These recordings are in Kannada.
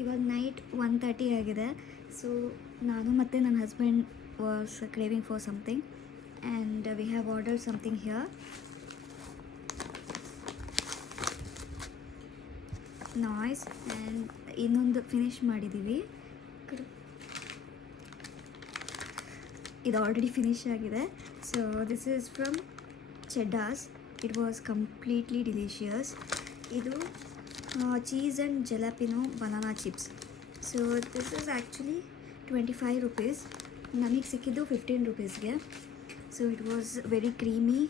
ಇವಾಗ ನೈಟ್ 1:30 ಆಗಿದೆ. ಸೊ ನಾನು ಮತ್ತು ನನ್ನ husband was craving for something and we have order something here. Nice and ಇನ್ನೊಂದು ಫಿನಿಷ್ ಮಾಡಿದ್ದೀವಿ. ಇದು ಆಲ್ರೆಡಿ ಫಿನಿಶ್ ಆಗಿದೆ. So this is from Chheda's. It was completely delicious. ಇದು cheese and jalapeno banana chips. So this is actually 25 rupees. ನನಗೆ ಸಿಕ್ಕಿದ್ದು 15 rupeesಗೆ. So it was very creamy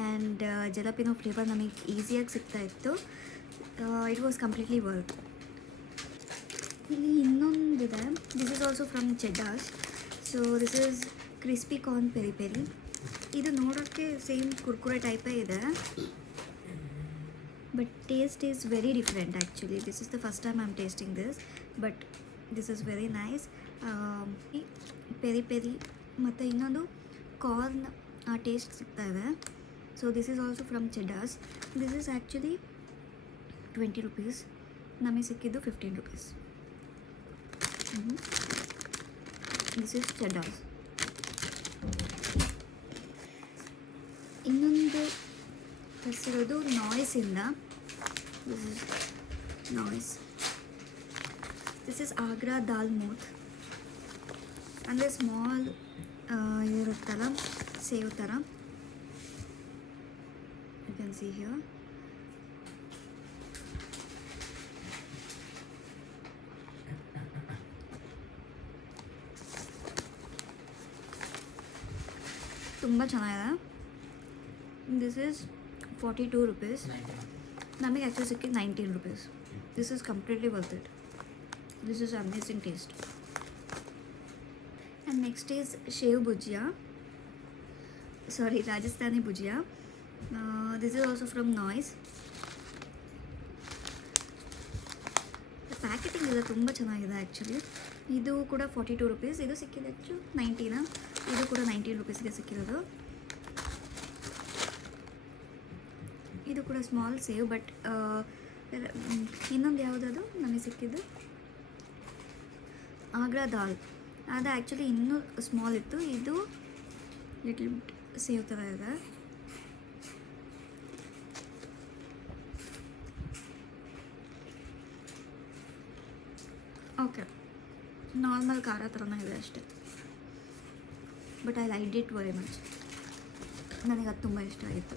and jalapeno flavour ನಮಗೆ ಈಸಿಯಾಗಿ ಸಿಗ್ತಾಯಿತ್ತು. It was completely worth. ಇಲ್ಲಿ ಇನ್ನೊಂದಿದೆ. This is also from ಚೆಡ್ಡಾಸ್. So this is crispy corn peri peri. ಇದು ನೋಡೋಕ್ಕೆ ಸೇಮ್ ಕುರ್ಕುರೆ ಟೈಪೇ ಇದೆ, but taste is very different actually. This is the first time I am tasting this, but this is very nice. ಈ ಪೆರಿ ಪೆರಿ ಮತ್ತು ಇನ್ನೊಂದು ಕಾರ್ನ್ ಆ ಟೇಸ್ಟ್ ಸಿಗ್ತಾಯಿದೆ. So this is also from Chheda's. This is actually 20 rupees. ನಮಗೆ ಸಿಕ್ಕಿದ್ದು 15 rupees. This is cheddars. ಇನ್ನೊಂದು ತರಿಸಿರೋದು ನಾಯ್ಸಿಂದ. This is Nice. This is Agra dal moth. ಅಂದರೆ ಸ್ಮಾಲ್ ಇರುತ್ತಲ್ಲ ಸೇವ್ ಥರ. You can see here. ತುಂಬ ಚೆನ್ನಾಗಿದೆ. This is 42 rupees. ನಮಗೆ ಆ್ಯಕ್ಚುಲಿ ಸಿಕ್ಕಿದ್ದು 19 rupees. This is completely worth it. This is amazing taste. And next is sev bhujia, sorry Rajasthani bhujia. This is also from Nice. Packeting ಎಲ್ಲ ತುಂಬ ಚೆನ್ನಾಗಿದೆ ಆ್ಯಕ್ಚುಲಿ. ಇದು ಕೂಡ 42 rupees. ಇದು ಸಿಕ್ಕಿದೆ ಹೆಚ್ಚು 90. ಇದು ಕೂಡ 19 rupeesಗೆ ಸಿಕ್ಕಿರೋದು. ಇದು ಕೂಡ ಸ್ಮಾಲ್ ಸೇವ್, ಬಟ್ ಇನ್ನೊಂದು ಯಾವುದದು ನಮಗೆ ಸಿಕ್ಕಿದ್ದು ಆಗ್ರಾ ದಾಲ್. ಅದು ಆ್ಯಕ್ಚುಲಿ ಇನ್ನೂ ಸ್ಮಾಲ್ ಇತ್ತು. ಇದು ಲಿಟಲ್ ಬಿಟ್ ಸೇವ್ ಥರ ಇದೆ. ಓಕೆ, ನಾರ್ಮಲ್ ಖಾರ ಥರನೇ ಇದೆ ಅಷ್ಟೇ, but I like it very much. ನನಗೆ ಅದು ತುಂಬ ಇಷ್ಟ ಆಯಿತು.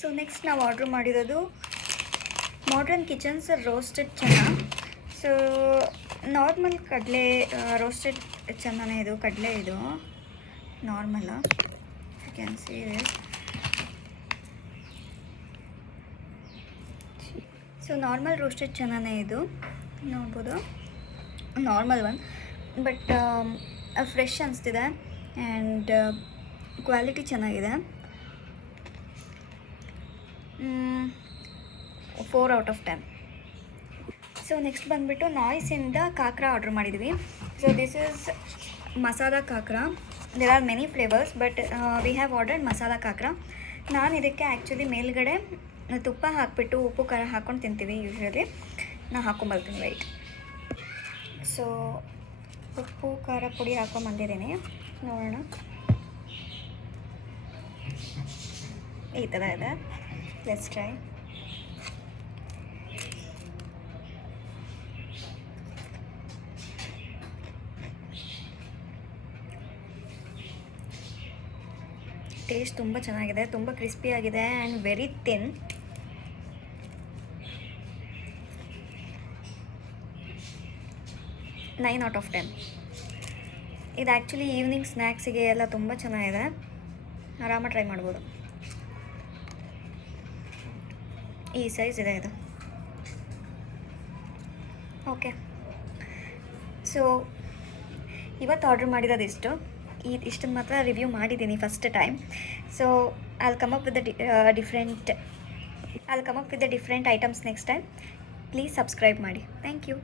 ಸೊ ನೆಕ್ಸ್ಟ್ ನಾವು ಆರ್ಡ್ರ್ ಮಾಡಿರೋದು Modern Kitchens roasted chana. So normal ಕಡಲೆ ರೋಸ್ಟೆಡ್ ಚೆನ್ನನೇ ಇದು, ಕಡಲೆ ಇದು ನಾರ್ಮಲ್ಲ. You can see this. So normal roasted ಚೆನ್ನನೇ ಇದು, ನೋಡ್ಬೋದು, ನಾರ್ಮಲ್ ಒನ್. ಬಟ್ ಫ್ರೆಶ್ ಅನಿಸ್ತಿದೆ ಆ್ಯಂಡ್ ಕ್ವಾಲಿಟಿ ಚೆನ್ನಾಗಿದೆ. 4 out of 10. ಸೊ ನೆಕ್ಸ್ಟ್ ಬಂದುಬಿಟ್ಟು ನಾಯ್ಸಿಂದ ಕಾಕ್ರಾ ಆರ್ಡ್ರ್ ಮಾಡಿದ್ವಿ. So this is masala khakhra. There are many flavours, but we have ordered masala khakhra. ನಾನು ಇದಕ್ಕೆ ಆ್ಯಕ್ಚುಲಿ ಮೇಲ್ಗಡೆ ತುಪ್ಪ ಹಾಕಿಬಿಟ್ಟು ಉಪ್ಪು ಖಾರ ಹಾಕ್ಕೊಂಡು ತಿಂತೀವಿ ಯೂಶ್ವಲಿ. ನಾನು ಹಾಕ್ಕೊಂಬರ್ತೀನಿ, ರೈಟ್. ಸೊ ಉಪ್ಪು ಖಾರ ಪುಡಿ ಹಾಕ್ಕೊಂಬಂದಿದ್ದೀನಿ, ನೋಡೋಣ. ಈ ಥರ ಇದೆ. Let's try. ಟೇಸ್ಟ್ ತುಂಬ ಚೆನ್ನಾಗಿದೆ, ತುಂಬ ಕ್ರಿಸ್ಪಿಯಾಗಿದೆ and very thin. Nine out of 10. ಇದು ಆ್ಯಕ್ಚುಲಿ ಈವ್ನಿಂಗ್ ಸ್ನ್ಯಾಕ್ಸಿಗೆ ಎಲ್ಲ ತುಂಬ ಚೆನ್ನಾಗಿದೆ, ಆರಾಮಾಗಿ ಟ್ರೈ ಮಾಡ್ಬೋದು. ಈ ಸೈಜ್ ಇದೆ ಇದು. ಓಕೆ, ಸೊ ಇವತ್ತು ಆರ್ಡ್ರ್ ಮಾಡಿರೋದಿಷ್ಟು. ಇಷ್ಟನ್ನು ಮಾತ್ರ ರಿವ್ಯೂ ಮಾಡಿದ್ದೀನಿ first time. So I will come up with the different items next time. Please subscribe ಮಾಡಿ. Thank you.